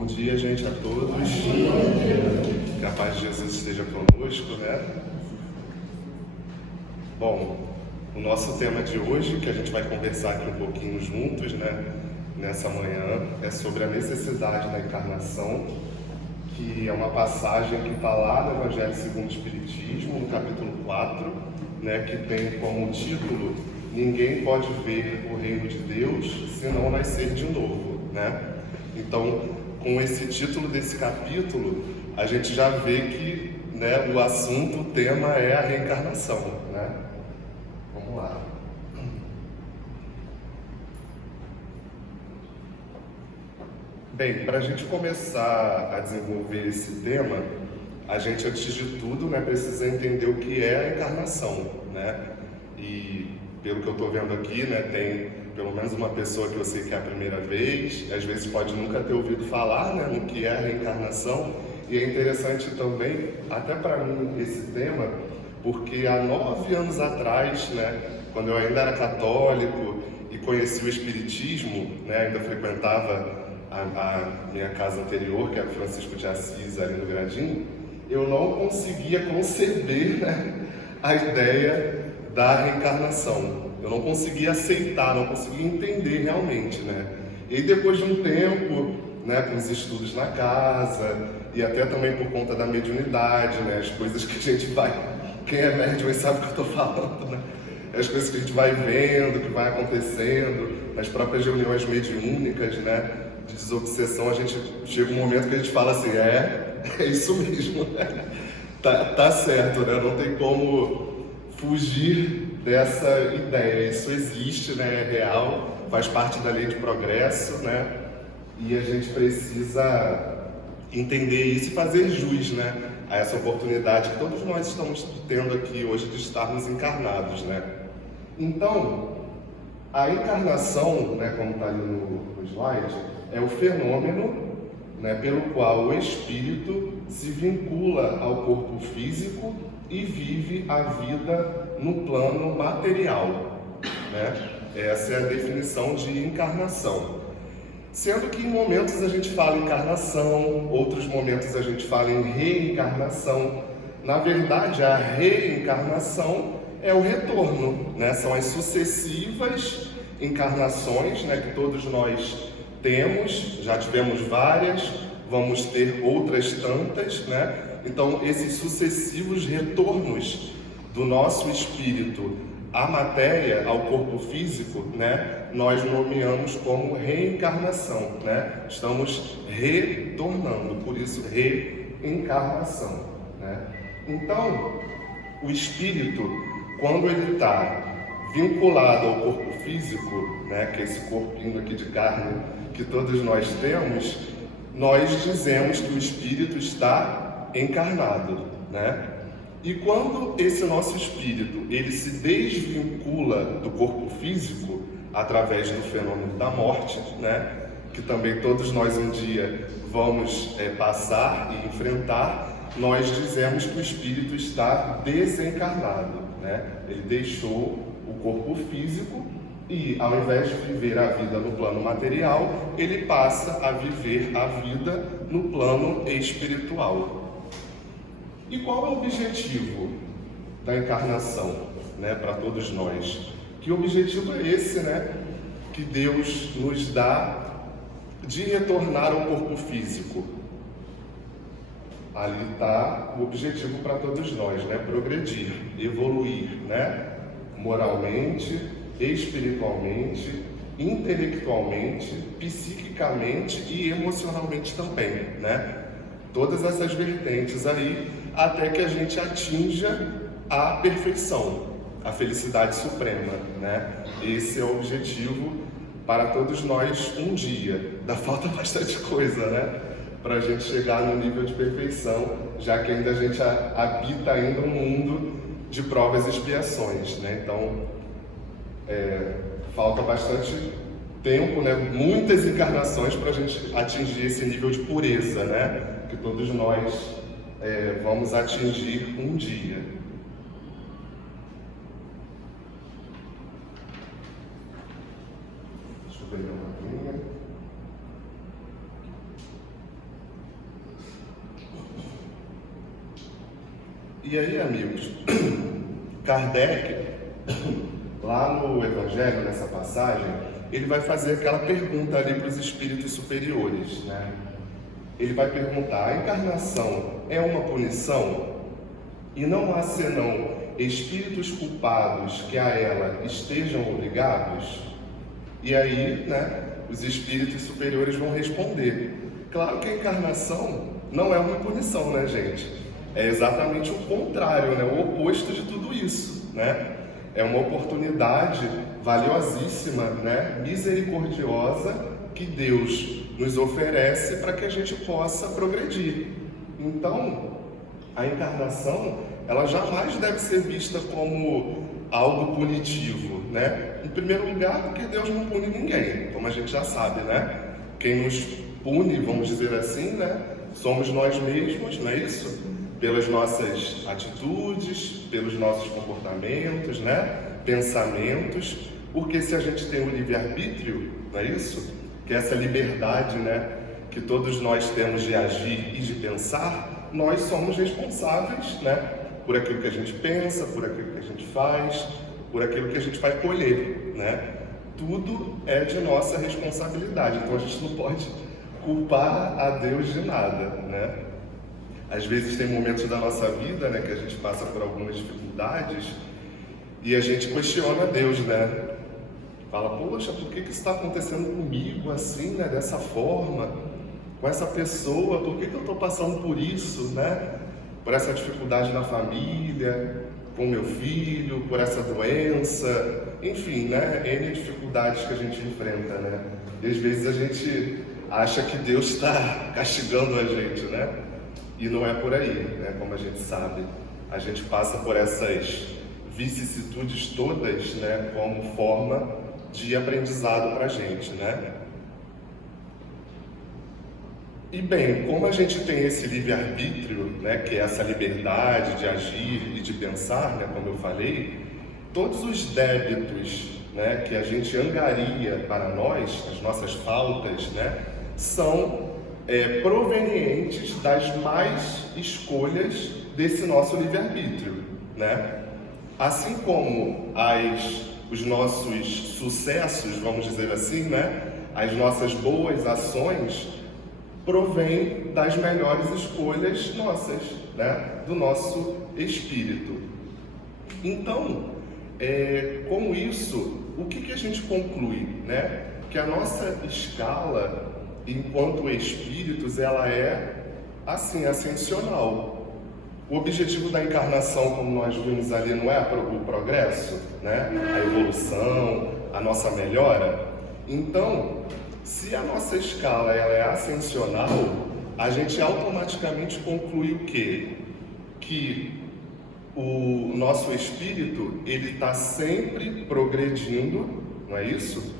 Bom dia, gente, a todos. Que a paz de Jesus esteja conosco, né? Bom, o nosso tema de hoje, que a gente vai conversar aqui um pouquinho juntos, né? Nessa manhã, é sobre a necessidade da encarnação, que é uma passagem que está lá no Evangelho segundo o Espiritismo, no capítulo 4, né? Que tem como título: Ninguém pode ver o reino de Deus se não nascer de novo, né? Então, com esse título desse capítulo, a gente já vê que, né, o assunto, o tema é a reencarnação, né? Vamos lá. Bem, para a gente começar a desenvolver esse tema, a gente, antes de tudo, né, precisa entender o que é a encarnação, né? E, pelo que eu estou vendo aqui, né, tem pelo menos uma pessoa que eu sei que é a primeira vez, às vezes pode nunca ter ouvido falar, né, no que é a reencarnação. E é interessante também, até para mim, esse tema, porque há 9 anos atrás, né, quando eu ainda era católico e conheci o Espiritismo, né, ainda frequentava a minha casa anterior, que era o Francisco de Assis, ali no Gradim, eu não conseguia conceber, né, a ideia da reencarnação. Eu não conseguia aceitar, não conseguia entender realmente, né? E aí, depois de um tempo, né, com os estudos na casa, e até também por conta da mediunidade, né, as coisas que a gente vai... Quem é médium sabe o que eu estou falando, né? As coisas que a gente vai vendo, que vai acontecendo, nas próprias reuniões mediúnicas, né, de desobsessão, a gente chega um momento que a gente fala assim, é isso mesmo, né? Tá certo, né? Não tem como fugir dessa ideia. Isso existe, né? É real, faz parte da lei de progresso, né? E a gente precisa entender isso e fazer jus, né, a essa oportunidade que todos nós estamos tendo aqui hoje de estarmos encarnados, né? Então, a encarnação, né, como está ali no slide, é o fenômeno, né, pelo qual o espírito se vincula ao corpo físico e vive a vida no plano material, né? Essa é a definição de encarnação. Sendo que em momentos a gente fala em encarnação, outros momentos a gente fala em reencarnação. Na verdade, a reencarnação é o retorno, né? São as sucessivas encarnações, né, que todos nós temos, já tivemos várias, vamos ter outras tantas, né? Então, esses sucessivos retornos do nosso espírito à matéria, ao corpo físico, né, nós nomeamos como reencarnação, né? Estamos retornando, por isso reencarnação, né? Então, o espírito, quando ele está vinculado ao corpo físico, né, que é esse corpinho aqui de carne que todos nós temos, nós dizemos que o espírito está encarnado, né? E quando esse nosso espírito ele se desvincula do corpo físico através do fenômeno da morte, né, que também todos nós um dia vamos passar e enfrentar, nós dizemos que o espírito está desencarnado, né? Ele deixou o corpo físico e, ao invés de viver a vida no plano material, ele passa a viver a vida no plano espiritual. E qual é o objetivo da encarnação, né, para todos nós? Que objetivo é esse, né, que Deus nos dá de retornar ao corpo físico? Ali está o objetivo para todos nós, né? Progredir, evoluir, né? Moralmente, espiritualmente, intelectualmente, psiquicamente e emocionalmente também, né? Todas essas vertentes aí, até que a gente atinja a perfeição, a felicidade suprema, né? Esse é o objetivo para todos nós um dia. Dá falta bastante coisa, né, para a gente chegar no nível de perfeição, já que ainda a gente habita ainda um mundo de provas e expiações, né? Então, falta bastante tempo, né? Muitas encarnações para a gente atingir esse nível de pureza, né, que todos nós vamos atingir um dia. Deixa eu ver uma linha. E aí, amigos, Kardec, lá no Evangelho, nessa passagem, ele vai fazer aquela pergunta ali para os espíritos superiores, né? Ele vai perguntar: a encarnação é uma punição? E não há senão espíritos culpados que a ela estejam obrigados? E aí, né, os espíritos superiores vão responder: claro que a encarnação não é uma punição, né, gente? É exatamente o contrário, né, o oposto de tudo isso, né? É uma oportunidade valiosíssima, né, misericordiosa, que Deus nos oferece para que a gente possa progredir. Então, a encarnação, ela jamais deve ser vista como algo punitivo, né? Em primeiro lugar, porque Deus não pune ninguém, como a gente já sabe, né? Quem nos pune, vamos dizer assim, né, somos nós mesmos, não é isso? Pelas nossas atitudes, pelos nossos comportamentos, né? Pensamentos, porque se a gente tem o livre-arbítrio, não é isso? Que é essa liberdade, né, que todos nós temos de agir e de pensar, nós somos responsáveis, né, por aquilo que a gente pensa, por aquilo que a gente faz, por aquilo que a gente vai colher, né? Tudo é de nossa responsabilidade, então a gente não pode culpar a Deus de nada, né? Às vezes tem momentos da nossa vida, né, que a gente passa por algumas dificuldades e a gente questiona Deus, né? Fala: poxa, por que isso está acontecendo comigo assim, né, dessa forma, com essa pessoa? Por que eu estou passando por isso, né? Por essa dificuldade na família, com meu filho, por essa doença, enfim, né? N dificuldades que a gente enfrenta, né? E às vezes a gente acha que Deus está castigando a gente, né? E não é por aí, né? Como a gente sabe, a gente passa por essas vicissitudes todas, né, como forma de aprendizado para a gente, né? E bem, como a gente tem esse livre-arbítrio, né, que é essa liberdade de agir e de pensar, né, como eu falei, todos os débitos, né, que a gente angaria para nós, as nossas faltas, né, são provenientes das más escolhas desse nosso livre-arbítrio, né? Assim como os nossos sucessos, vamos dizer assim, né, as nossas boas ações provém das melhores escolhas nossas, né? Do nosso espírito. Então, com isso, o que a gente conclui, né? Que a nossa escala, enquanto espíritos, ela é, assim, ascensional. O objetivo da encarnação, como nós vimos ali, não é o progresso, né? A evolução, a nossa melhora. Então, se a nossa escala ela é ascensional, a gente automaticamente conclui o quê? Que o nosso espírito, ele está sempre progredindo, não é isso?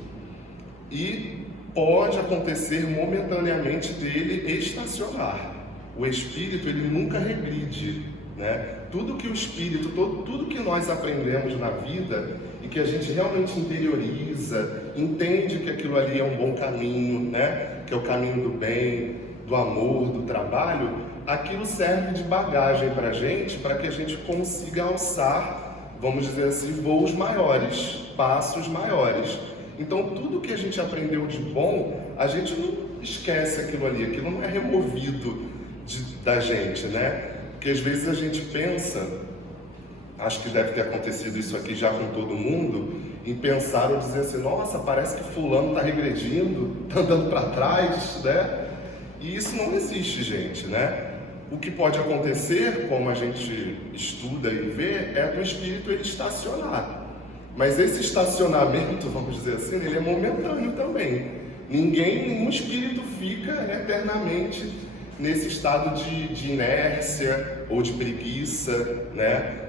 E pode acontecer momentaneamente dele estacionar. O espírito, ele nunca regride, né? Tudo que o espírito, tudo que nós aprendemos na vida e que a gente realmente interioriza, entende que aquilo ali é um bom caminho, né? Que é o caminho do bem, do amor, do trabalho, aquilo serve de bagagem para a gente, para que a gente consiga alçar, vamos dizer assim, voos maiores, passos maiores. Então, tudo que a gente aprendeu de bom, a gente não esquece aquilo ali, aquilo não é removido da gente, né? Porque às vezes a gente pensa, acho que deve ter acontecido isso aqui já com todo mundo, em pensar ou dizer assim: nossa, parece que fulano está regredindo, está andando para trás, né? E isso não existe, gente, né? O que pode acontecer, como a gente estuda e vê, é do espírito ele estacionar. Mas esse estacionamento, vamos dizer assim, ele é momentâneo também. Nenhum espírito fica eternamente nesse estado de inércia ou de preguiça, né?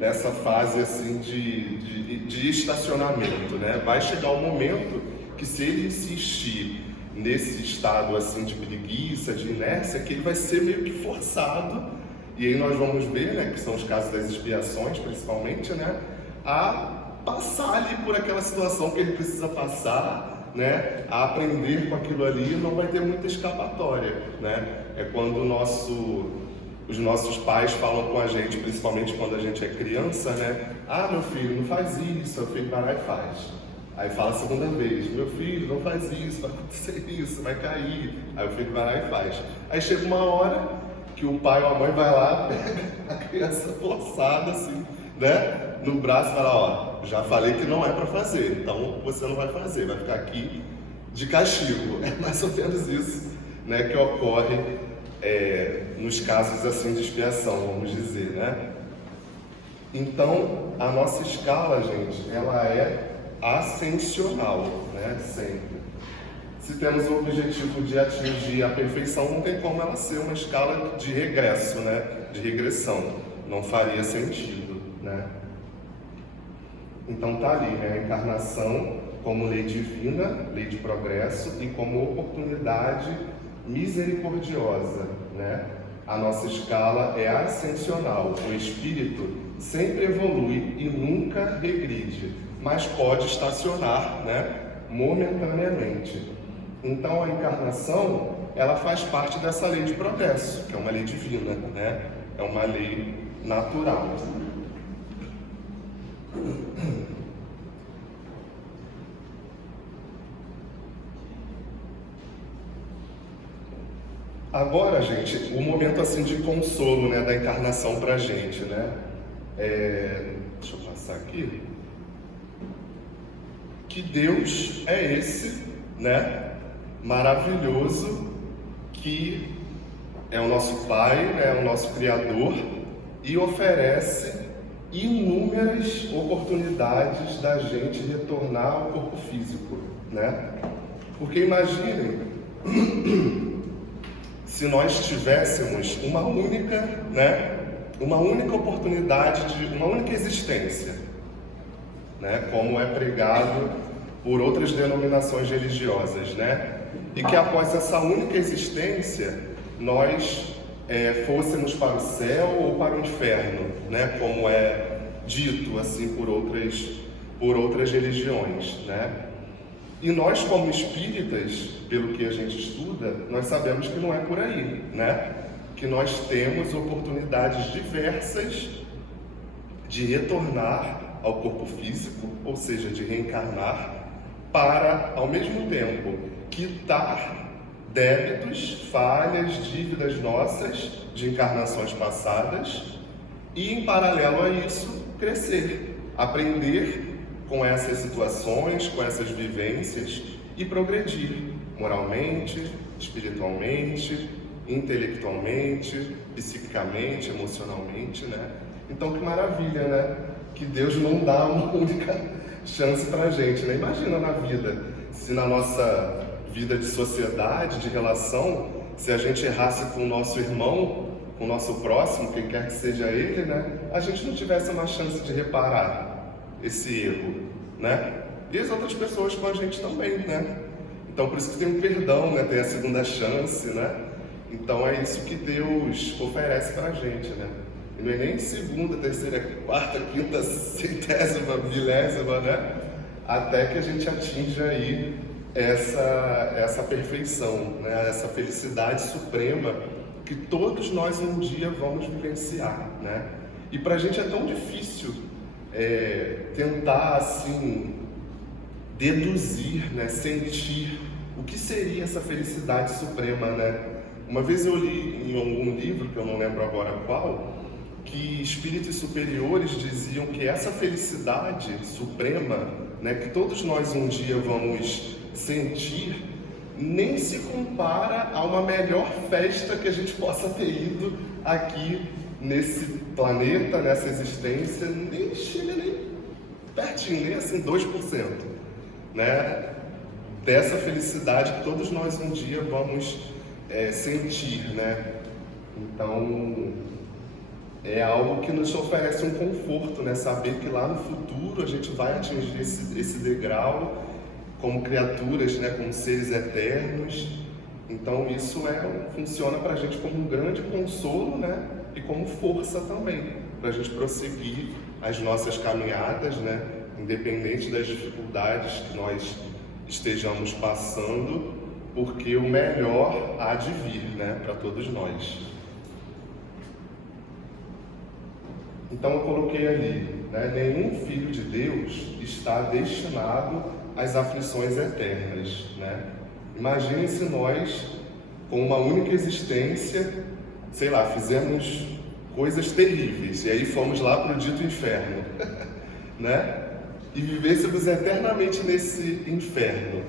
Nessa fase assim de estacionamento, né? Vai chegar um momento que, se ele insistir nesse estado assim de preguiça, de inércia, que ele vai ser meio que forçado, e aí nós vamos ver, né, que são os casos das expiações principalmente, né, a passar ali por aquela situação que ele precisa passar, né, a aprender com aquilo ali, não vai ter muita escapatória, né? É quando o nosso os nossos pais falam com a gente, principalmente quando a gente é criança, né? Ah, meu filho, não faz isso. Aí o filho vai lá e faz. Aí fala a segunda vez, meu filho, não faz isso, vai acontecer isso, vai cair. Aí o filho vai lá e faz. Aí chega uma hora que o pai ou a mãe vai lá, pega a criança forçada, assim, né? No braço e fala, ó, já falei que não é para fazer, então você não vai fazer, vai ficar aqui de castigo. É mais ou menos isso, né, que ocorre nos casos assim de expiação, vamos dizer, né? Então, a nossa escala, gente, ela é ascensional, né? Sempre. Se temos o objetivo de atingir a perfeição, não tem como ela ser uma escala de regresso, né? De regressão. Não faria sentido, né? Então tá ali, né? A encarnação como lei divina, lei de progresso e como oportunidade misericordiosa, né? A nossa escala é ascensional. O espírito sempre evolui e nunca regride, mas pode estacionar, né, momentaneamente. Então a encarnação, ela faz parte dessa lei de progresso, que é uma lei divina, né? É uma lei natural. Agora, gente, o momento assim de consolo, né, da encarnação pra gente, né? Deixa eu passar aqui. Que Deus é esse, né, maravilhoso, que é o nosso Pai, né, o nosso Criador, e oferece inúmeras oportunidades da gente retornar ao corpo físico, né? Porque imaginem se nós tivéssemos uma única, né, uma única oportunidade de uma única existência, né, como é pregado por outras denominações religiosas, né? E que após essa única existência nós fôssemos para o céu ou para o inferno, né? Como é dito assim por outras religiões, né? E nós, como espíritas, pelo que a gente estuda, nós sabemos que não é por aí, né? Que nós temos oportunidades diversas de retornar ao corpo físico, ou seja, de reencarnar, para, ao mesmo tempo, quitar débitos, falhas, dívidas nossas de encarnações passadas e, em paralelo a isso, crescer, aprender com essas situações, com essas vivências e progredir moralmente, espiritualmente, intelectualmente, psiquicamente, emocionalmente, né? Então, que maravilha, né? Que Deus não dá uma única chance pra gente, né? Imagina na vida, se na nossa vida de sociedade, de relação, se a gente errasse com o nosso irmão, com o nosso próximo, quem quer que seja ele, né? A gente não tivesse uma chance de reparar esse erro, né? E as outras pessoas com a gente também, né? Então, por isso que tem o perdão, né? Tem a segunda chance, né? Então, é isso que Deus oferece pra gente, né? E não é nem segunda, terceira, quarta, quinta, centésima, milésima, né? Até que a gente atinja aí essa perfeição, né? Essa felicidade suprema que todos nós um dia vamos vivenciar, né? E pra gente é tão difícil tentar, assim, deduzir, né? Sentir o que seria essa felicidade suprema, né? Uma vez eu li em algum livro, que eu não lembro agora qual, que espíritos superiores diziam que essa felicidade suprema, né, que todos nós um dia vamos sentir, nem se compara a uma melhor festa que a gente possa ter ido aqui nesse planeta, nessa existência, nem chega nem pertinho, nem assim 2%, né, dessa felicidade que todos nós um dia vamos sentir, né? Então, é algo que nos oferece um conforto, né? Saber que lá no futuro a gente vai atingir esse degrau como criaturas, né? Como seres eternos. Então isso funciona para a gente como um grande consolo, né? E como força também, para a gente prosseguir as nossas caminhadas, né? Independente das dificuldades que nós estejamos passando, porque o melhor há de vir, né? Para todos nós. Então eu coloquei ali, né, nenhum filho de Deus está destinado às aflições eternas, né? Imagine se nós, com uma única existência, sei lá, fizemos coisas terríveis e aí fomos lá para o dito inferno, né? E vivêssemos eternamente nesse inferno.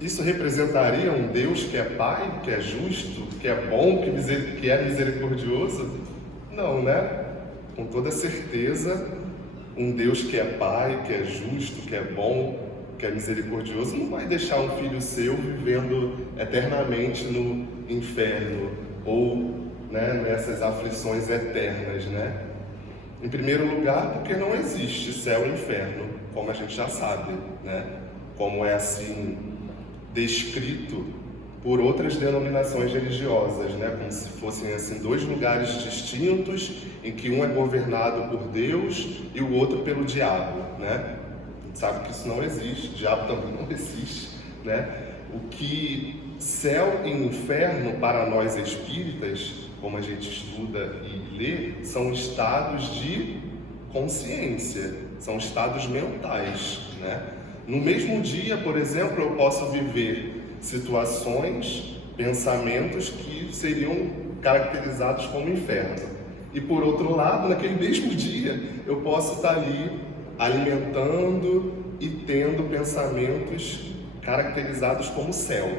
Isso representaria um Deus que é Pai, que é justo, que é bom, que é misericordioso? Não, né? Com toda certeza, um Deus que é Pai, que é justo, que é bom, que é misericordioso, não vai deixar um filho seu vivendo eternamente no inferno ou, né, nessas aflições eternas, né? Em primeiro lugar, porque não existe céu e inferno, como a gente já sabe, né? Como é assim descrito por outras denominações religiosas, né? Como se fossem assim dois lugares distintos, em que um é governado por Deus e o outro pelo diabo, né? A gente sabe que isso não existe, o diabo também não existe, né? O que céu e inferno para nós espíritas, como a gente estuda e lê, são estados de consciência, são estados mentais, né? No mesmo dia, por exemplo, eu posso viver situações, pensamentos que seriam caracterizados como inferno. E por outro lado, naquele mesmo dia, eu posso estar ali alimentando e tendo pensamentos caracterizados como céu.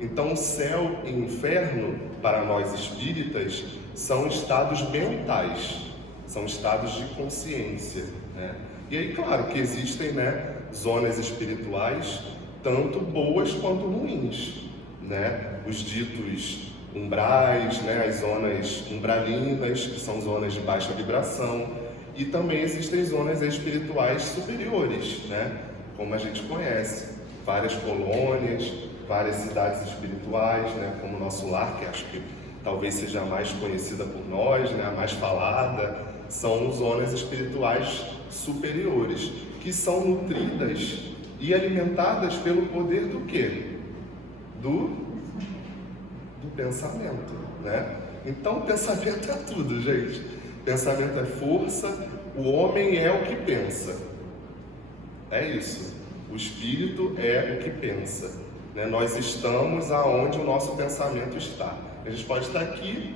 Então, céu e inferno, para nós espíritas, são estados mentais, são estados de consciência, né? E aí, claro, que existem, né, zonas espirituais, tanto boas quanto ruins, né? Os ditos umbrais, né, as zonas umbralinas, que são zonas de baixa vibração, e também existem zonas espirituais superiores, né? Como a gente conhece, várias colônias, várias cidades espirituais, né, como o nosso lar, que acho que talvez seja a mais conhecida por nós, né, a mais falada, são zonas espirituais superiores, que são nutridas e alimentadas pelo poder do quê? Do pensamento, né? Então, pensamento é tudo, gente. Pensamento é força, o homem é o que pensa. É isso. O espírito é o que pensa, né? Nós estamos aonde o nosso pensamento está. A gente pode estar aqui,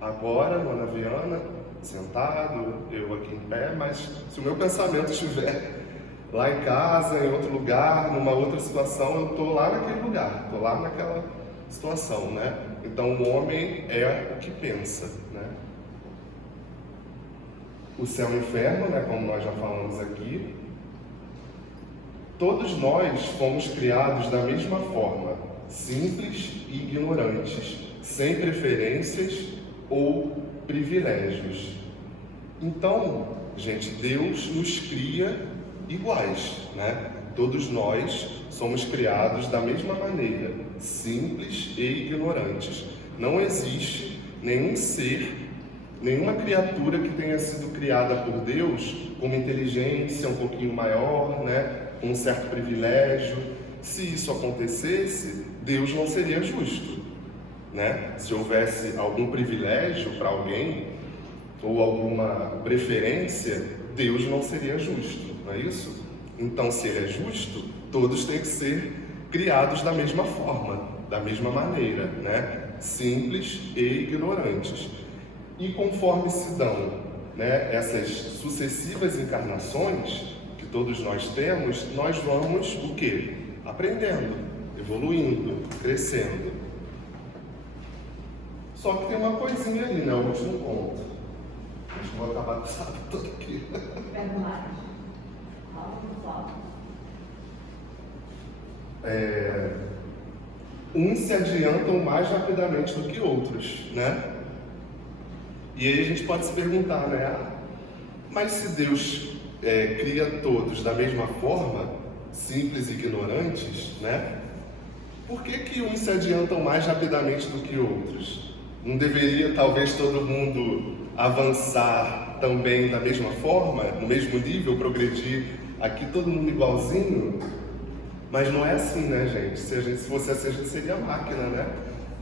agora, no Ana Viana, sentado, eu aqui em pé, mas se o meu pensamento estiver lá em casa, em outro lugar, numa outra situação, eu estou lá naquele lugar, estou lá naquela situação, né? Então o homem é o que pensa, né? O céu e o inferno, né, como nós já falamos aqui, todos nós fomos criados da mesma forma, simples e ignorantes, sem preferências ou privilégios. Então, gente, Deus nos cria iguais, né? Todos nós somos criados da mesma maneira, simples e ignorantes. Não existe nenhum ser, nenhuma criatura que tenha sido criada por Deus com uma inteligência um pouquinho maior, né? Com um certo privilégio. Se isso acontecesse, Deus não seria justo, né? Se houvesse algum privilégio para alguém ou alguma preferência, Deus não seria justo, não é isso? Então, se Ele é justo, todos têm que ser criados da mesma forma, da mesma maneira, né? Simples e ignorantes. E conforme se dão, né, essas sucessivas encarnações que todos nós temos, nós vamos o quê? Aprendendo, evoluindo, crescendo. Só que tem uma coisinha ali, né? O último ponto. Acho que vou acabar com essa toda aqui. Uns se adiantam mais rapidamente do que outros, né? E aí a gente pode se perguntar, né? Mas se Deus cria todos da mesma forma, simples e ignorantes, né? Por que uns se adiantam mais rapidamente do que outros? Não deveria talvez todo mundo avançar também da mesma forma, no mesmo nível, progredir aqui todo mundo igualzinho? Mas não é assim, né, gente? Se fosse assim, a gente seria máquina, né?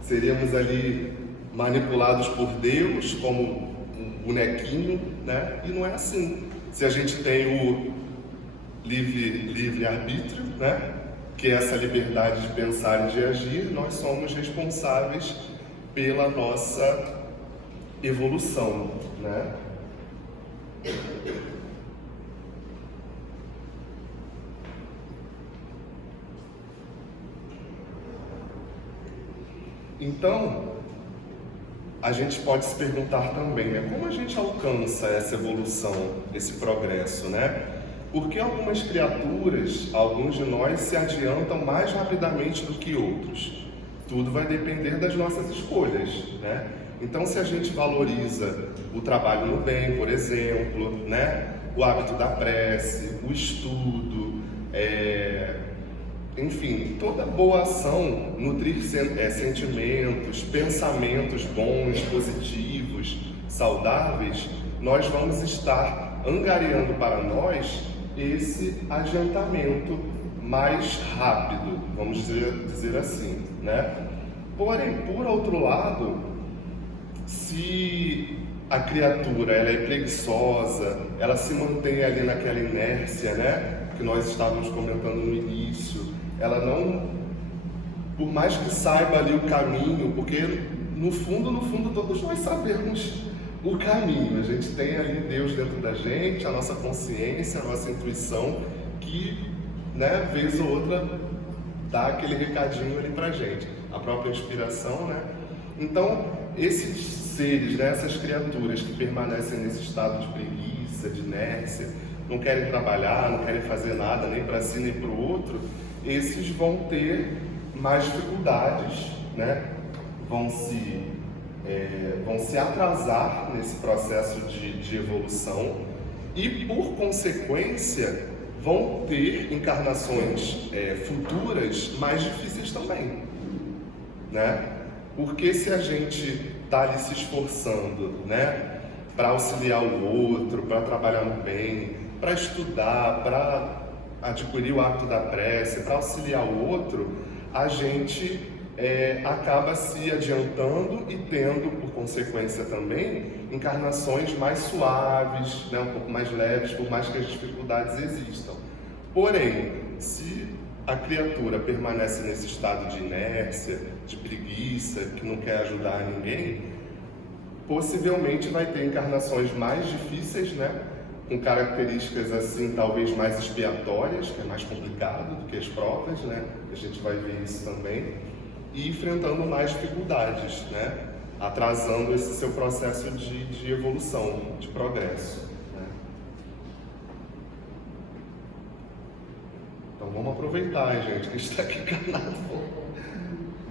Seríamos ali manipulados por Deus, como bonequinho, né? E não é assim. Se a gente tem o livre-arbítrio, né? Que é essa liberdade de pensar e de agir, nós somos responsáveis pela nossa evolução, né? Então, a gente pode se perguntar também, né? Como a gente alcança essa evolução, esse progresso, né? Porque algumas criaturas, alguns de nós, se adiantam mais rapidamente do que outros. Tudo vai depender das nossas escolhas, né? Então, se a gente valoriza o trabalho no bem, por exemplo, né? O hábito da prece, o estudo, enfim, toda boa ação, nutrir sentimentos, pensamentos bons, positivos, saudáveis, nós vamos estar angariando para nós esse adiantamento mais rápido, vamos dizer assim, né? Porém, por outro lado, se a criatura ela é preguiçosa, ela se mantém ali naquela inércia, né? Que nós estávamos comentando no início, ela não, por mais que saiba ali o caminho, porque no fundo todos nós sabemos o caminho, a gente tem ali Deus dentro da gente, a nossa consciência, a nossa intuição, que, né, vez ou outra, dá aquele recadinho ali pra gente, a própria inspiração, né? Então, esses seres, né, essas criaturas que permanecem nesse estado de preguiça, de inércia, não querem trabalhar, não querem fazer nada, nem para si nem para o outro, esses vão ter mais dificuldades, né? Vão se atrasar nesse processo de evolução e, por consequência, vão ter encarnações futuras mais difíceis também, né? Porque se a gente está ali se esforçando, né, para auxiliar o outro, para trabalhar no bem, para estudar, para adquirir o hábito da prece, para auxiliar o outro, a gente acaba se adiantando e tendo, por consequência também, encarnações mais suaves, né, um pouco mais leves, por mais que as dificuldades existam. Porém, se a criatura permanece nesse estado de inércia, de preguiça, que não quer ajudar ninguém, possivelmente vai ter encarnações mais difíceis, né? Com características assim, talvez mais expiatórias, que é mais complicado do que as próprias, né? A gente vai ver isso também, e enfrentando mais dificuldades, né? Atrasando esse seu processo de evolução, de progresso. Né? Então vamos aproveitar, gente, que está aqui encarnado.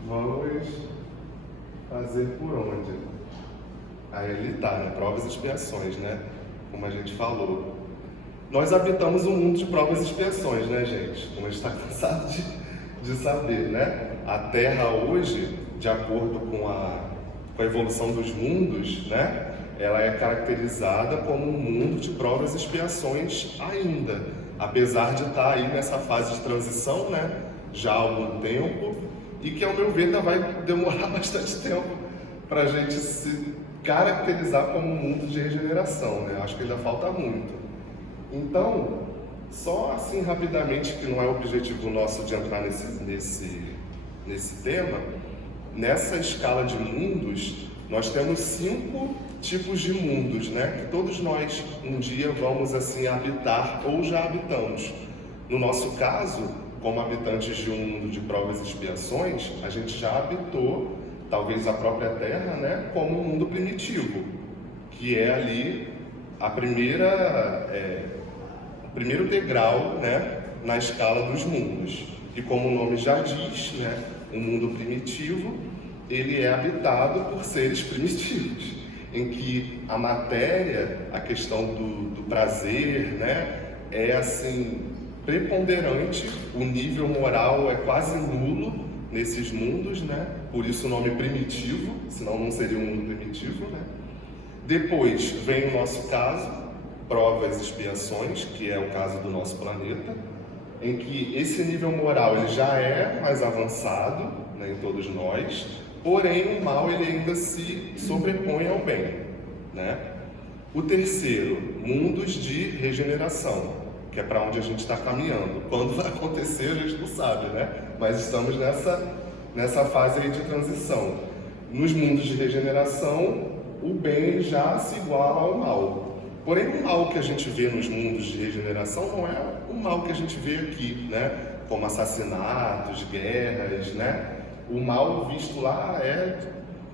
Vamos fazer por onde? Aí ele está, né? Provas e expiações, né? Como a gente falou. Nós habitamos um mundo de provas e expiações, né, gente? Como a gente está cansado de saber, né? A Terra hoje, de acordo com a evolução dos mundos, né? Ela é caracterizada como um mundo de provas e expiações ainda. Apesar de estar aí nessa fase de transição, né? Já há algum tempo, e que, ao meu ver, ainda vai demorar bastante tempo para a gente se caracterizar como um mundo de regeneração, né? Acho que ainda falta muito. Então, só assim rapidamente, que não é o objetivo nosso de entrar nesse tema, nessa escala de mundos, nós temos 5 tipos de mundos, né? Que todos nós um dia vamos assim habitar ou já habitamos. No nosso caso, como habitantes de um mundo de provas e expiações, a gente já habitou talvez a própria Terra, né, como um mundo primitivo, que é ali o primeiro degrau, né, na escala dos mundos. E como o nome já diz, né, o mundo primitivo, ele é habitado por seres primitivos, em que a matéria, a questão do prazer, né, é assim preponderante, o nível moral é quase nulo nesses mundos, né? Por isso o nome primitivo, senão não seria um mundo primitivo, né? Depois vem o nosso caso, provas e expiações, que é o caso do nosso planeta, em que esse nível moral ele já é mais avançado, né, em todos nós, porém o mal ele ainda se sobrepõe ao bem, né? O terceiro, mundos de regeneração, que é para onde a gente está caminhando. Quando vai acontecer, a gente não sabe, né? Mas estamos nessa fase aí de transição. Nos mundos de regeneração, o bem já se iguala ao mal. Porém, o mal que a gente vê nos mundos de regeneração não é o mal que a gente vê aqui, né? Como assassinatos, guerras, né? O mal visto lá é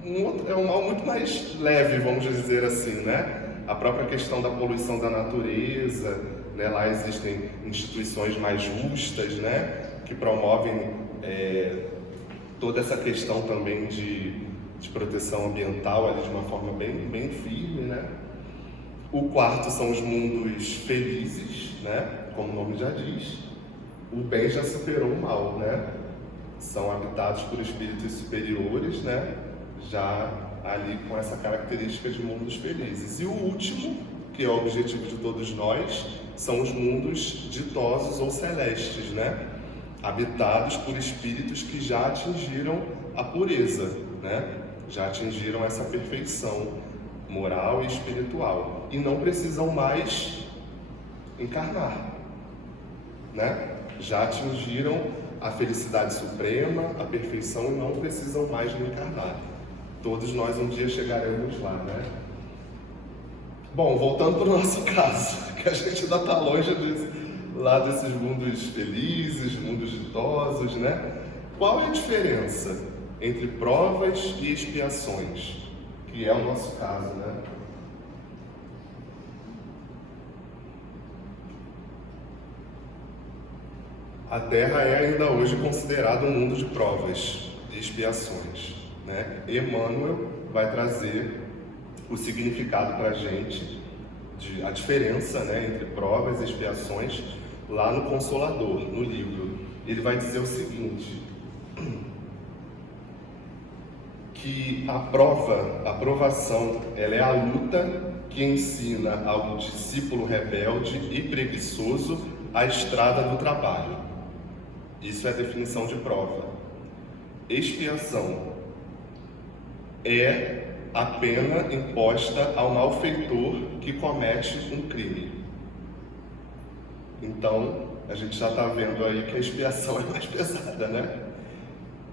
um mal muito mais leve, vamos dizer assim, né? A própria questão da poluição da natureza, né? Lá existem instituições mais justas, né? Que promovem toda essa questão também de proteção ambiental ali de uma forma bem firme, né? O quarto são os mundos felizes, né? Como o nome já diz. O bem já superou o mal, né? São habitados por espíritos superiores, né? Já ali com essa característica de mundos felizes. E o último, que é o objetivo de todos nós, são os mundos ditosos ou celestes, né? Habitados por espíritos que já atingiram a pureza, né? Já atingiram essa perfeição moral e espiritual e não precisam mais encarnar, né? Já atingiram a felicidade suprema, a perfeição e não precisam mais encarnar. Todos nós um dia chegaremos lá, né? Bom, voltando para o nosso caso, que a gente ainda está longe lá desses mundos felizes, mundos ditosos, né? Qual é a diferença entre provas e expiações? Que é o nosso caso, né? A Terra é ainda hoje considerada um mundo de provas e expiações, né? Emmanuel vai trazer o significado para a gente, a diferença, né, entre provas e expiações, lá no Consolador, no livro. Ele vai dizer o seguinte, que a provação, ela é a luta que ensina ao discípulo rebelde e preguiçoso a estrada do trabalho. Isso é a definição de prova. Expiação é a pena imposta ao malfeitor que comete um crime. Então, a gente já está vendo aí que a expiação é mais pesada, né?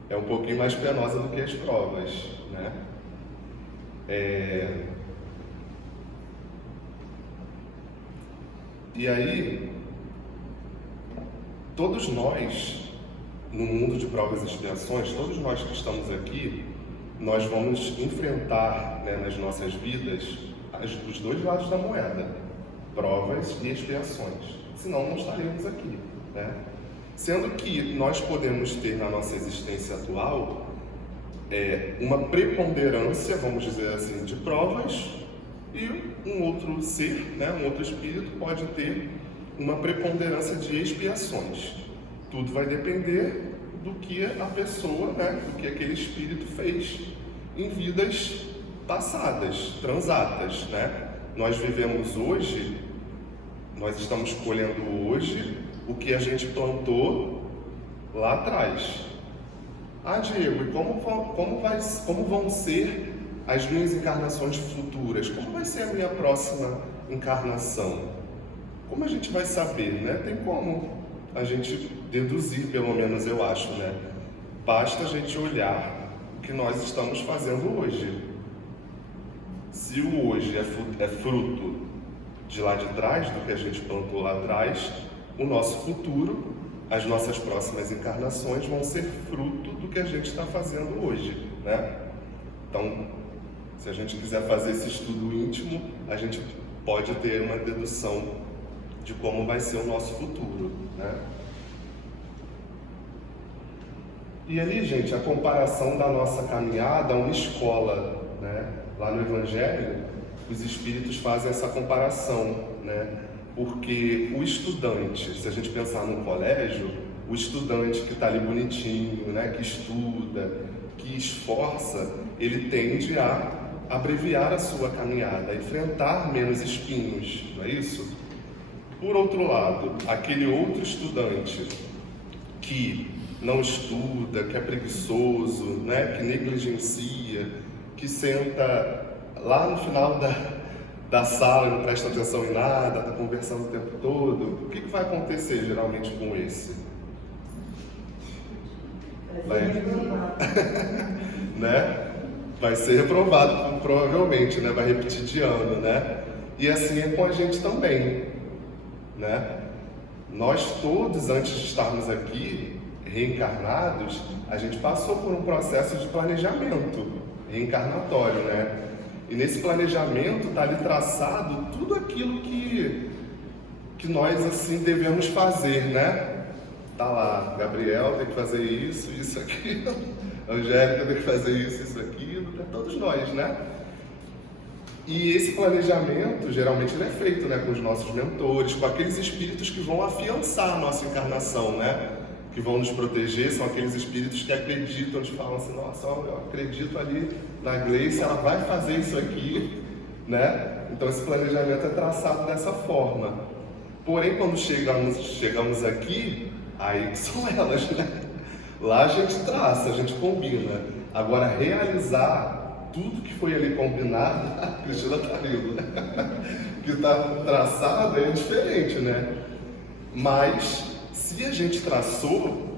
É um pouquinho mais penosa do que as provas, né? E aí, todos nós, no mundo de provas e expiações, todos nós que estamos aqui, nós vamos enfrentar, né, nas nossas vidas os dois lados da moeda, provas e expiações, senão não estaríamos aqui, né? Sendo que nós podemos ter na nossa existência atual uma preponderância, vamos dizer assim, de provas, e um outro ser, né, um outro espírito pode ter uma preponderância de expiações. Tudo vai depender do que a pessoa, né, do que aquele espírito fez em vidas passadas, transatas, né? Nós vivemos hoje, nós estamos colhendo hoje o que a gente plantou lá atrás. Ah, Diego, e como vão ser as minhas encarnações futuras? Como vai ser a minha próxima encarnação? Como a gente vai saber, né? Tem como a gente deduzir, pelo menos eu acho, né? Basta a gente olhar o que nós estamos fazendo hoje. Se o hoje é fruto de lá de trás, do que a gente plantou lá atrás, o nosso futuro, as nossas próximas encarnações vão ser fruto do que a gente está fazendo hoje, né? Então, se a gente quiser fazer esse estudo íntimo, a gente pode ter uma dedução de como vai ser o nosso futuro, né? E ali, gente, a comparação da nossa caminhada a uma escola, né? Lá no Evangelho, os Espíritos fazem essa comparação, né? Porque o estudante, se a gente pensar num colégio, o estudante que está ali bonitinho, né? Que estuda, que esforça, ele tende a abreviar a sua caminhada, a enfrentar menos espinhos, não é isso? Por outro lado, aquele outro estudante que não estuda, que é preguiçoso, né, que negligencia, que senta lá no final da sala e não presta atenção em nada, está conversando o tempo todo, o que vai acontecer geralmente com esse? Né? Vai ser reprovado, provavelmente, né? Vai repetir de ano, né? E assim é com a gente também, né? Nós todos, antes de estarmos aqui, reencarnados, a gente passou por um processo de planejamento reencarnatório, né? E nesse planejamento está ali traçado tudo aquilo que nós, assim, devemos fazer, né? Tá lá, Gabriel tem que fazer isso, isso, aquilo, Angélica tem que fazer isso, aquilo, para todos nós, né? E esse planejamento, geralmente, ele é feito, né, com os nossos mentores, com aqueles espíritos que vão afiançar a nossa encarnação, né? Que vão nos proteger, são aqueles espíritos que acreditam, eles falam assim, nossa, eu acredito ali na Gleice, ela vai fazer isso aqui, né? Então esse planejamento é traçado dessa forma. Porém, quando chegamos aqui, aí são elas, né? Lá a gente traça, a gente combina. Agora, realizar tudo que foi ali combinado, a Cristina tá rindo, né? Que está traçado é diferente, né? Mas, se a gente traçou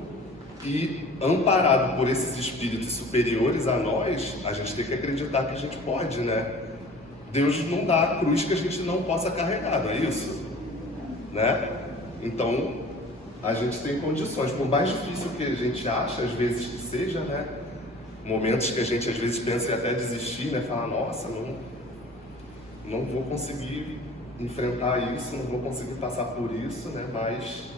e amparado por esses espíritos superiores a nós, a gente tem que acreditar que a gente pode, né? Deus não dá a cruz que a gente não possa carregar, não é isso? Né? Então, a gente tem condições, por mais difícil que a gente acha, às vezes que seja, né? Momentos que a gente às vezes pensa em até desistir, né? Falar, nossa, não vou conseguir enfrentar isso, não vou conseguir passar por isso, né? Mas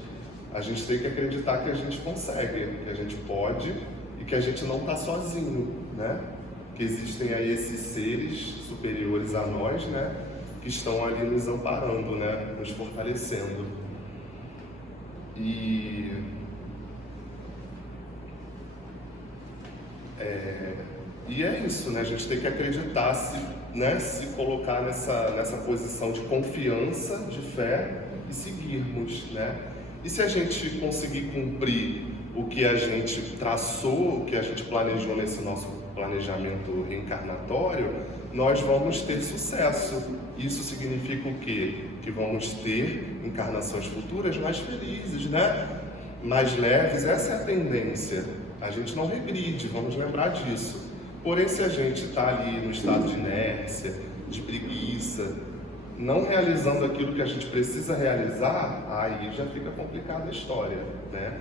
a gente tem que acreditar que a gente consegue, que a gente pode e que a gente não está sozinho, né? Que existem aí esses seres superiores a nós, né? Que estão ali nos amparando, né? Nos fortalecendo. E é isso, né? A gente tem que acreditar, se colocar nessa posição de confiança, de fé e seguirmos, né? E se a gente conseguir cumprir o que a gente traçou, o que a gente planejou nesse nosso planejamento reencarnatório, nós vamos ter sucesso. Isso significa o quê? Que vamos ter encarnações futuras mais felizes, né? Mais leves. Essa é a tendência. A gente não regride, vamos lembrar disso. Porém, se a gente está ali no estado de inércia, de preguiça, não realizando aquilo que a gente precisa realizar, aí já fica complicada a história, né?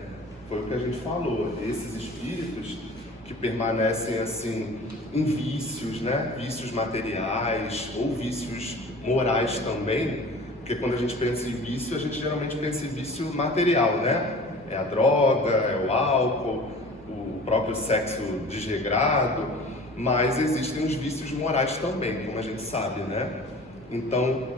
Foi o que a gente falou, esses espíritos que permanecem assim em vícios, né? Vícios materiais ou vícios morais também, porque quando a gente pensa em vício, a gente geralmente pensa em vício material, né? É a droga, é o álcool, o próprio sexo desregrado, mas existem os vícios morais também, como a gente sabe, né? Então,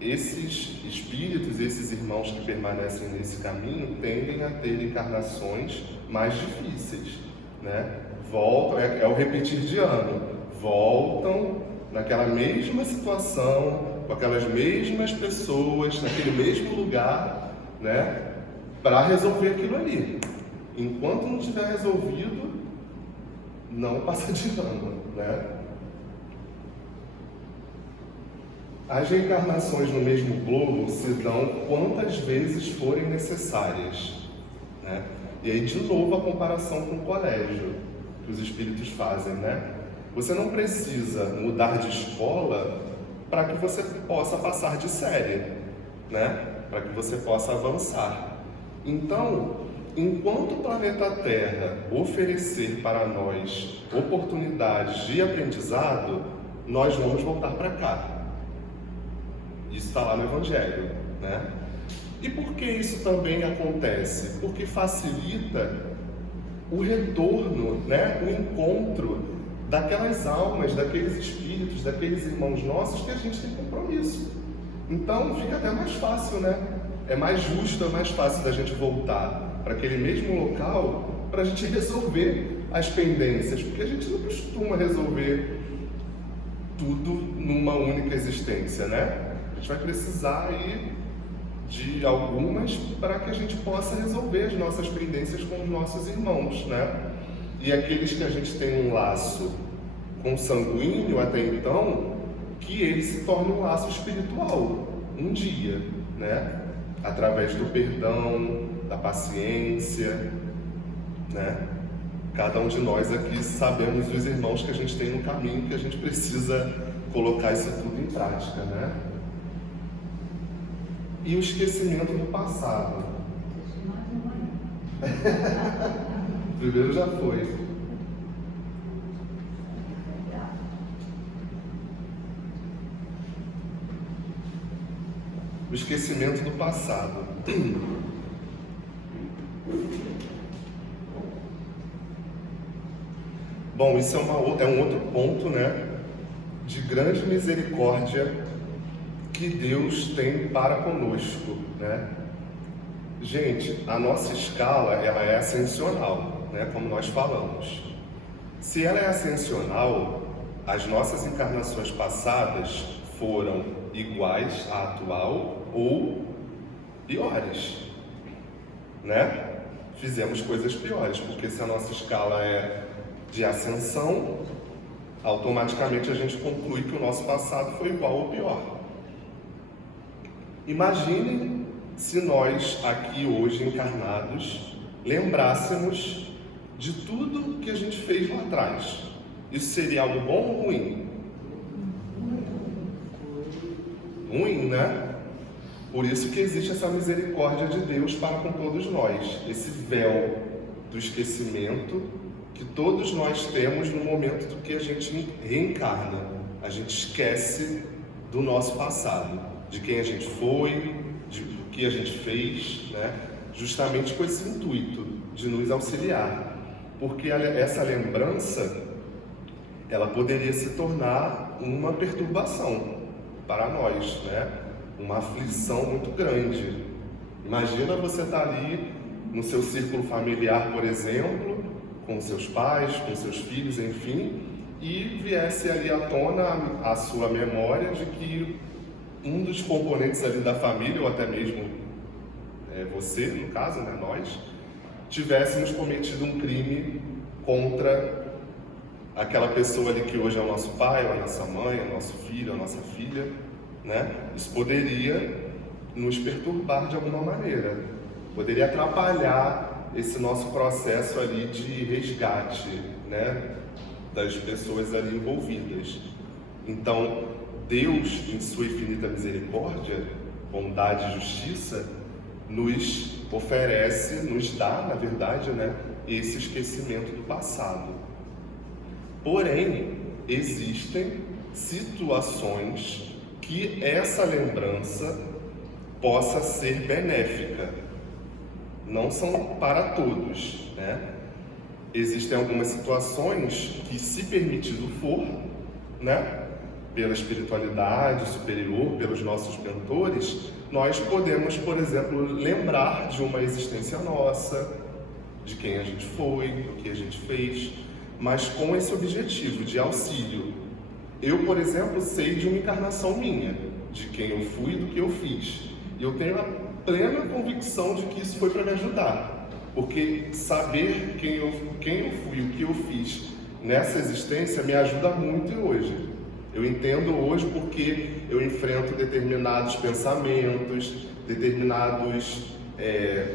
esses espíritos, esses irmãos que permanecem nesse caminho, tendem a ter encarnações mais difíceis, né? Voltam, é o repetir de ano, voltam naquela mesma situação, com aquelas mesmas pessoas, naquele mesmo lugar, né? Para resolver aquilo ali. Enquanto não tiver resolvido, não passa de ano, né? As reencarnações no mesmo globo se dão quantas vezes forem necessárias, né? E aí, de novo, a comparação com o colégio que os espíritos fazem, né? Você não precisa mudar de escola para que você possa passar de série, né? Para que você possa avançar. Então, enquanto o planeta Terra oferecer para nós oportunidades de aprendizado, nós vamos voltar para cá. Isso está lá no Evangelho, né? E por que isso também acontece? Porque facilita o retorno, né? O encontro daquelas almas, daqueles espíritos, daqueles irmãos nossos que a gente tem compromisso. Então fica até mais fácil, né? É mais justo, é mais fácil da gente voltar para aquele mesmo local para a gente resolver as pendências, porque a gente não costuma resolver tudo numa única existência, né? A gente vai precisar aí de algumas para que a gente possa resolver as nossas pendências com os nossos irmãos, né? E aqueles que a gente tem um laço consanguíneo até então, que ele se torne um laço espiritual, um dia, né? Através do perdão, da paciência, né? Cada um de nós aqui sabemos os irmãos que a gente tem no caminho, que a gente precisa colocar isso tudo em prática, né? E o esquecimento do passado. Primeiro já foi. O esquecimento do passado. Bom, isso é um outro ponto, né, de grande misericórdia que Deus tem para conosco, né? Gente, a nossa escala, ela é ascensional, né, como nós falamos. Se ela é ascensional, as nossas encarnações passadas foram iguais à atual ou piores, né? Fizemos coisas piores, porque se a nossa escala é de ascensão, automaticamente a gente conclui que o nosso passado foi igual ou pior. Imaginem se nós aqui hoje encarnados lembrássemos de tudo que a gente fez lá atrás. Isso seria algo bom ou ruim? Ruim, né? Por isso que existe essa misericórdia de Deus para com todos nós, esse véu do esquecimento que todos nós temos no momento do que a gente reencarna. A gente esquece do nosso passado, de quem a gente foi, do que a gente fez, né? Justamente com esse intuito de nos auxiliar, porque essa lembrança, ela poderia se tornar uma perturbação para nós, né? Uma aflição muito grande. Imagina você estar ali no seu círculo familiar, por exemplo, com seus pais, com seus filhos, enfim, e viesse ali à tona a sua memória de que um dos componentes ali da família, ou até mesmo você, no caso, né, nós, tivéssemos cometido um crime contra aquela pessoa ali que hoje é o nosso pai, ou a nossa mãe, o nosso filho, a nossa filha, né? Isso poderia nos perturbar de alguma maneira, poderia atrapalhar esse nosso processo ali de resgate, né, das pessoas ali envolvidas. Então, Deus, em sua infinita misericórdia, bondade e justiça, nos oferece, nos dá, na verdade, né, esse esquecimento do passado. Porém, existem situações que essa lembrança possa ser benéfica. Não são para todos, né? Existem algumas situações que, se permitido for, né, pela espiritualidade superior, pelos nossos mentores, nós podemos, por exemplo, lembrar de uma existência nossa, de quem a gente foi, do que a gente fez, mas com esse objetivo de auxílio. Eu, por exemplo, sei de uma encarnação minha, de quem eu fui e do que eu fiz. E eu tenho a plena convicção de que isso foi para me ajudar, porque saber quem eu fui, o que eu fiz nessa existência me ajuda muito hoje. Eu entendo hoje porque eu enfrento determinados pensamentos, determinados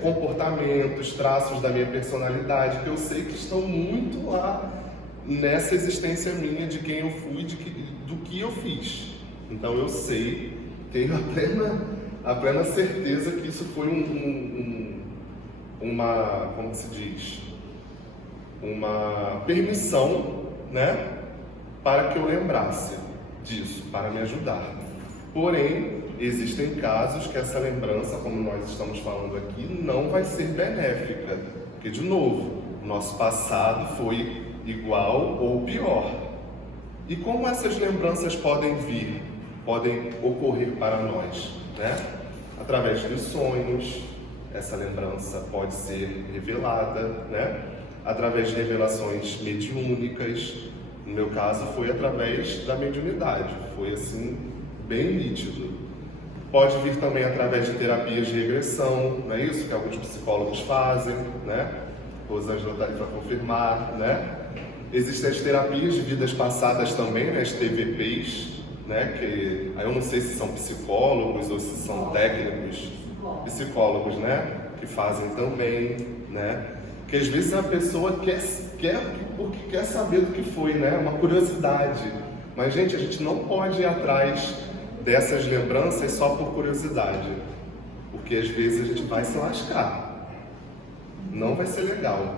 comportamentos, traços da minha personalidade, que eu sei que estão muito lá nessa existência minha de quem eu fui, do que eu fiz. Então eu sei, tenho a plena certeza que isso foi uma, como se diz, uma permissão, né, para que eu lembrasse disso, para me ajudar. Porém, existem casos que essa lembrança, como nós estamos falando aqui, não vai ser benéfica, porque, de novo, o nosso passado foi igual ou pior. E como essas lembranças podem ocorrer para nós, né? Através dos sonhos, essa lembrança pode ser revelada, né? Através de revelações mediúnicas. No meu caso, foi através da mediunidade, foi assim, bem nítido. Pode vir também através de terapias de regressão, não é isso que alguns psicólogos fazem, né? Rosângela está aí para confirmar, né? Existem as terapias de vidas passadas também, né? As TVPs, né? Que aí eu não sei se são psicólogos ou se são técnicos, psicólogos, né? Que fazem também, né? Que às vezes a pessoa quer porque quer saber do que foi, né? Uma curiosidade. Mas, gente, a gente não pode ir atrás dessas lembranças só por curiosidade, porque às vezes a gente vai se lascar. Não vai ser legal.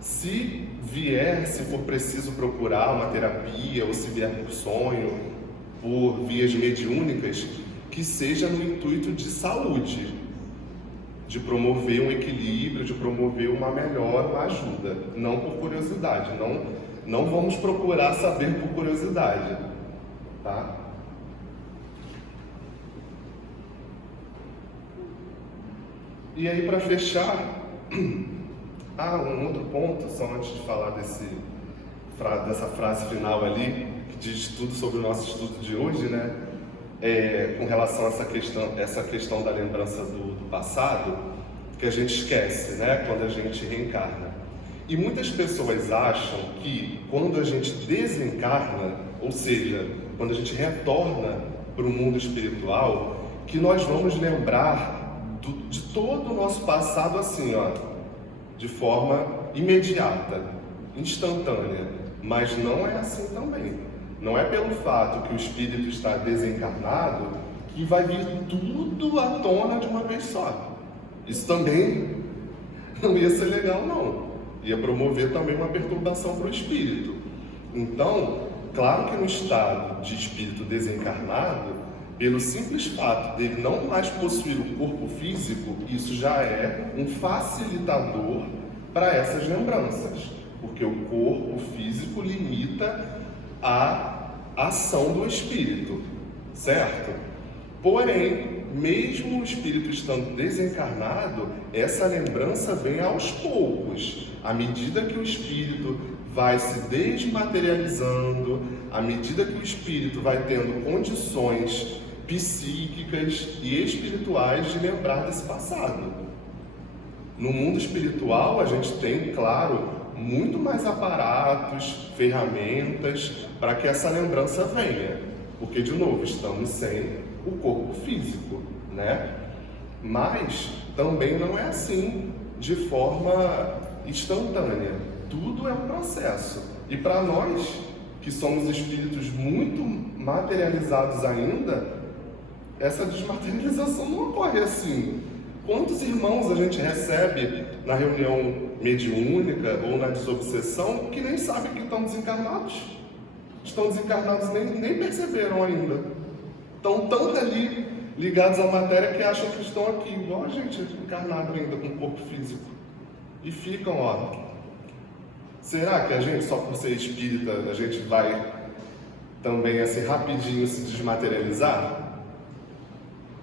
Se vier, se for preciso procurar uma terapia, ou se vier por sonho, por vias mediúnicas, que seja no intuito de saúde, de promover um equilíbrio, de promover uma melhor, uma ajuda, não por curiosidade. Não vamos procurar saber por curiosidade, tá? E aí, para fechar, um outro ponto, só antes de falar dessa frase final ali, que diz tudo sobre o nosso estudo de hoje, né? Com relação a essa questão da lembrança do passado, que a gente esquece, né? Quando a gente reencarna. E muitas pessoas acham que quando a gente desencarna, ou seja, quando a gente retorna para o mundo espiritual, que nós vamos lembrar de todo o nosso passado assim, ó, de forma imediata, instantânea. Mas não é assim também. Não é pelo fato que o espírito está desencarnado que vai vir tudo à tona de uma vez só. Isso também não ia ser legal, não. Ia promover também uma perturbação para o espírito. Então, claro que no estado de espírito desencarnado, pelo simples fato dele não mais possuir o corpo físico, isso já é um facilitador para essas lembranças, porque o corpo físico limita a ação do espírito, certo? Porém, mesmo o espírito estando desencarnado, essa lembrança vem aos poucos, à medida que o espírito vai se desmaterializando, à medida que o espírito vai tendo condições psíquicas e espirituais de lembrar desse passado. No mundo espiritual, a gente tem, claro, muito mais aparatos, ferramentas para que essa lembrança venha, porque, de novo, estamos sem o corpo físico, né? Mas também não é assim de forma instantânea. Tudo é um processo. E para nós, que somos espíritos muito materializados ainda, essa desmaterialização não ocorre assim. Quantos irmãos a gente recebe na reunião mediúnica ou na desobsessão que nem sabem que estão desencarnados? Estão desencarnados, nem perceberam ainda. Estão tão ali ligados à matéria que acham que estão aqui, igual a gente encarnado ainda com o corpo físico. E ficam, ó. Será que a gente, só por ser espírita, a gente vai também assim rapidinho se desmaterializar?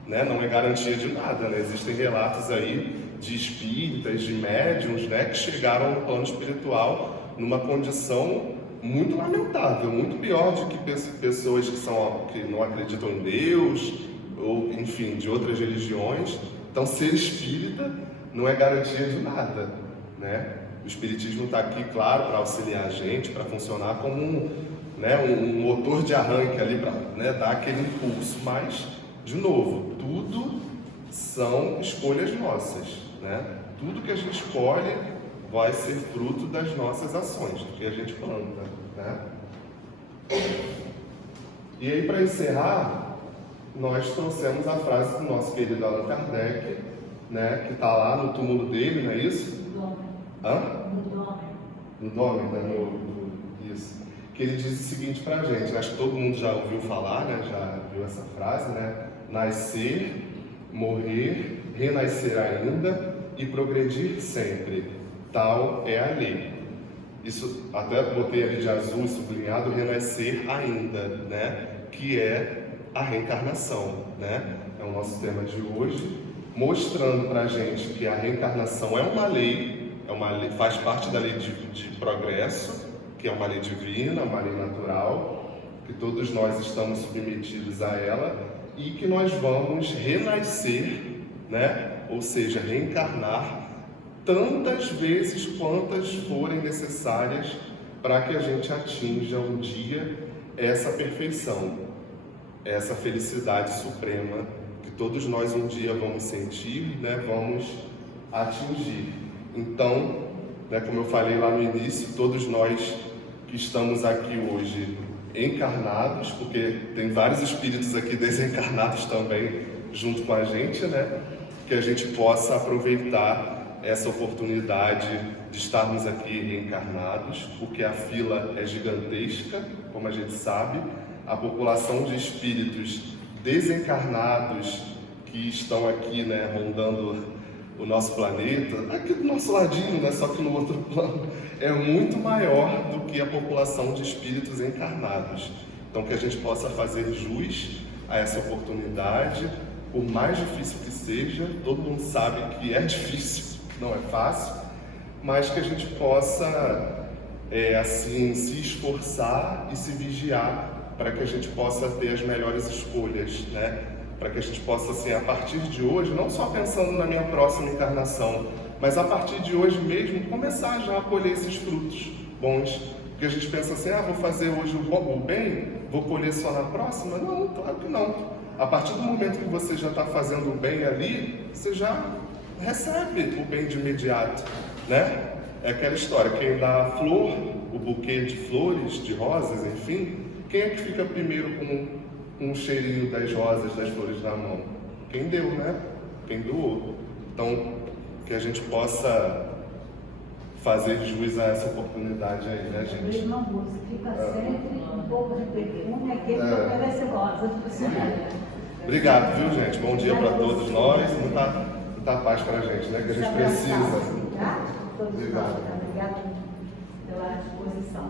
Né? Não é garantia de nada, né? Existem relatos aí de espíritas, de médiuns, né, que chegaram no plano espiritual numa condição muito lamentável, muito pior do que pessoas que não acreditam em Deus, ou enfim, de outras religiões. Então, ser espírita não é garantia de nada, né? O espiritismo está aqui, claro, para auxiliar a gente, para funcionar como um motor de arranque ali, para, né, dar aquele impulso, mas, de novo, tudo são escolhas nossas, né? Tudo que a gente escolhe vai ser fruto das nossas ações, do que a gente planta, né? E aí, para encerrar, nós trouxemos a frase do nosso querido Allan Kardec, né, que está lá no túmulo dele, não é isso? No Dômen, né? Isso. Que ele diz o seguinte para a gente, acho que todo mundo já ouviu falar, né? Já viu essa frase, né? Nascer, morrer, renascer ainda e progredir sempre. Tal é a lei. Isso, até botei ali de azul sublinhado, renascer ainda, né? Que é a reencarnação, né? É o nosso tema de hoje, mostrando para a gente que a reencarnação é uma lei, faz parte da lei de progresso, que é uma lei divina, uma lei natural, que todos nós estamos submetidos a ela e que nós vamos renascer, né? Ou seja, reencarnar tantas vezes quantas forem necessárias para que a gente atinja um dia essa perfeição, essa felicidade suprema que todos nós um dia vamos sentir, né, vamos atingir. Então, né, como eu falei lá no início, todos nós que estamos aqui hoje encarnados, porque tem vários espíritos aqui desencarnados também junto com a gente, né, que a gente possa aproveitar essa oportunidade de estarmos aqui encarnados, porque a fila é gigantesca, como a gente sabe, a população de espíritos desencarnados que estão aqui, né, rondando o nosso planeta, aqui do nosso ladinho, né, só que no outro plano, é muito maior do que a população de espíritos encarnados. Então, que a gente possa fazer jus a essa oportunidade, por mais difícil que seja, todo mundo sabe que é difícil, não é fácil, mas que a gente possa, assim, se esforçar e se vigiar para que a gente possa ter as melhores escolhas, né? Para que a gente possa, assim, a partir de hoje, não só pensando na minha próxima encarnação, mas a partir de hoje mesmo, começar já a colher esses frutos bons. Porque a gente pensa assim, vou fazer hoje o bem, vou colher só na próxima? Não, claro que não. A partir do momento que você já está fazendo o bem ali, você já recebe o bem de imediato, né? É aquela história, quem dá a flor, o buquê de flores, de rosas, enfim, quem é que fica primeiro com um cheirinho das rosas, das flores na mão? Quem deu, né? Quem doou. Então, que a gente possa fazer jus a essa oportunidade aí, né, gente? Irmão, você fica sempre um pouco de perfume, aquele que oferece rosas. Obrigado, viu, gente? Bom dia para todos nós. Muita paz para a gente, né? Que a gente precisa. Tá? Todos nós. Obrigado. Obrigado pela disposição.